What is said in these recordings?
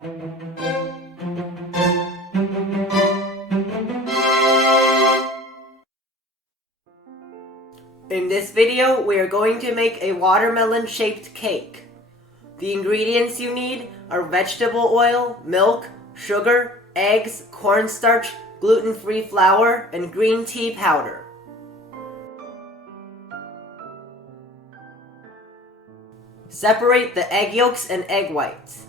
In this video, we are going to make a watermelon-shaped cake. The ingredients you need are vegetable oil, milk, sugar, eggs, cornstarch, gluten-free flour, and green tea powder. Separate the egg yolks and egg whites.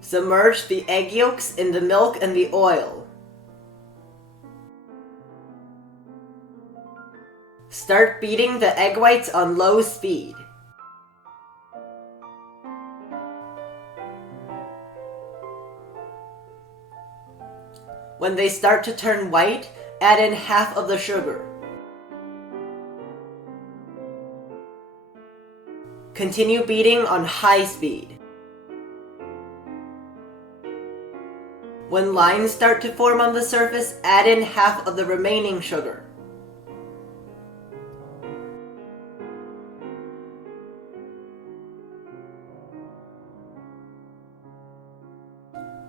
Submerge the egg yolks in the milk and the oil. Start beating the egg whites on low speed. When they start to turn white, add in half of the sugar. Continue beating on high speed. When lines start to form on the surface, add in half of the remaining sugar.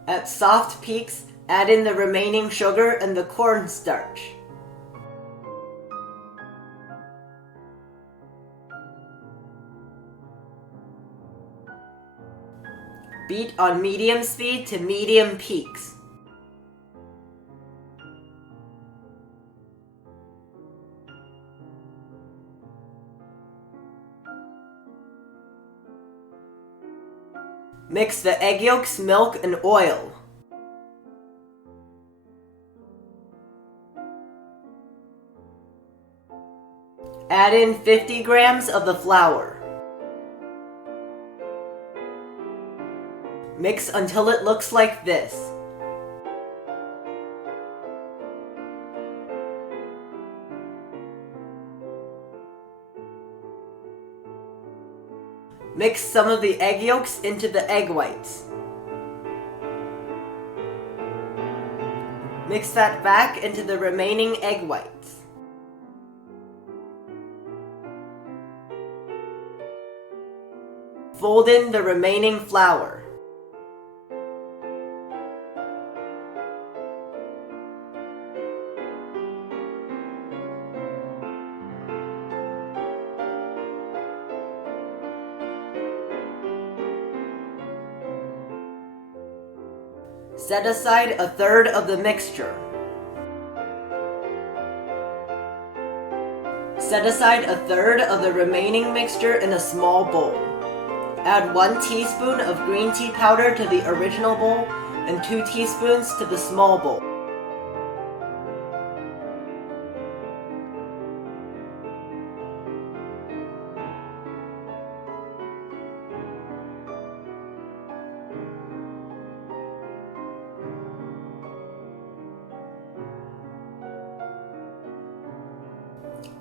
At soft peaks, add in the remaining sugar and the cornstarch. Beat on medium speed to medium peaks. Mix the egg yolks, milk, and oil. Add in 50 grams of the flour. Mix until it looks like this. Mix some of the egg yolks into the egg whites. Mix that back into the remaining egg whites. Fold in the remaining flour. Set aside a third of the mixture. Set aside a third of the remaining mixture in a small bowl. Add 1 teaspoon of green tea powder to the original bowl and 2 teaspoons to the small bowl.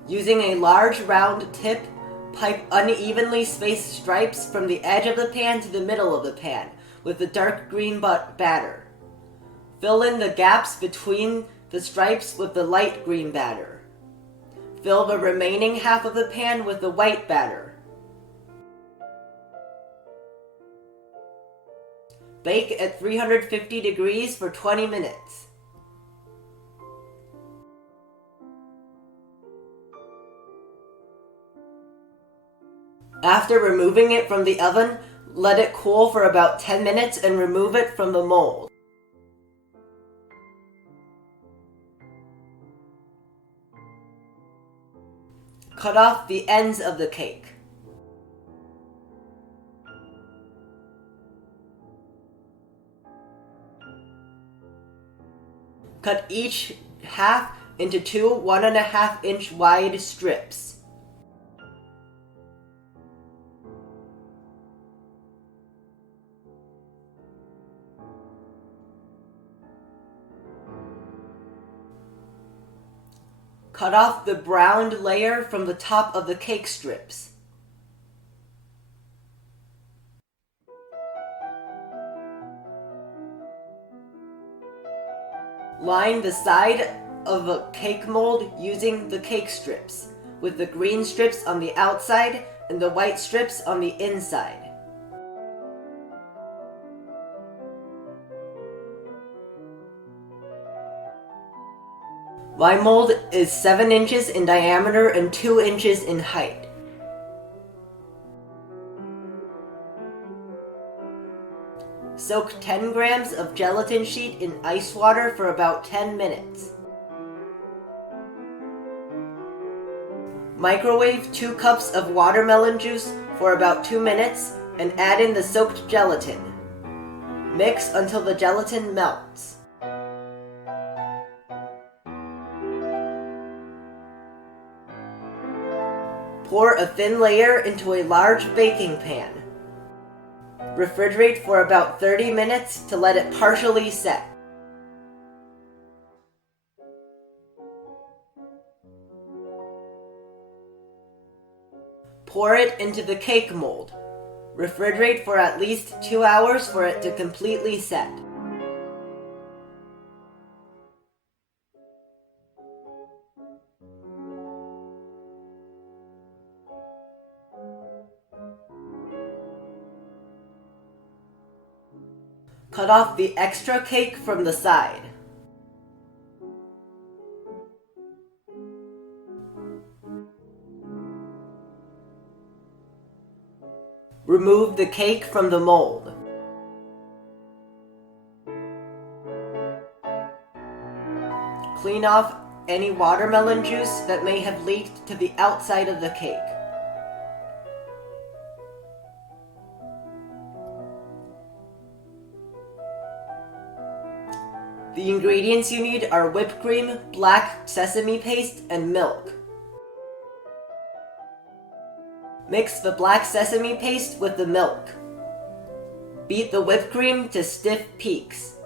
Using a large round tip, pipe unevenly spaced stripes from the edge of the pan to the middle of the pan with the dark green batter. Fill in the gaps between the stripes with the light green batter. Fill the remaining half of the pan with the white batter. Bake at 350 degrees for 20 minutes. After removing it from the oven, let it cool for about 10 minutes and remove it from the mold. Cut off the ends of the cake. Cut each half into 2 1.5-inch wide strips. Cut off the browned layer from the top of the cake strips. Line the side of a cake mold using the cake strips. with the green strips on the outside and the white strips on the inside. My mold is 7 inches in diameter and 2 inches in height. Soak 10 grams of gelatin sheet in ice water for about 10 minutes. Microwave 2 cups of watermelon juice for about 2 minutes and add in the soaked gelatin. Mix until the gelatin melts. Pour a thin layer into a large baking pan. Refrigerate for about 30 minutes to let it partially set. Pour it into the cake mold. Refrigerate for at least 2 hours for it to completely set. Cut off the extra cake from the side. Remove the cake from the mold. Clean off any watermelon juice that may have leaked to the outside of the cake. The ingredients you need are whipped cream, black sesame paste, and milk. Mix the black sesame paste with the milk. Beat the whipped cream to stiff peaks.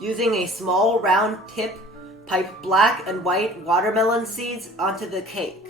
Using a small round tip, pipe black and white watermelon seeds onto the cake.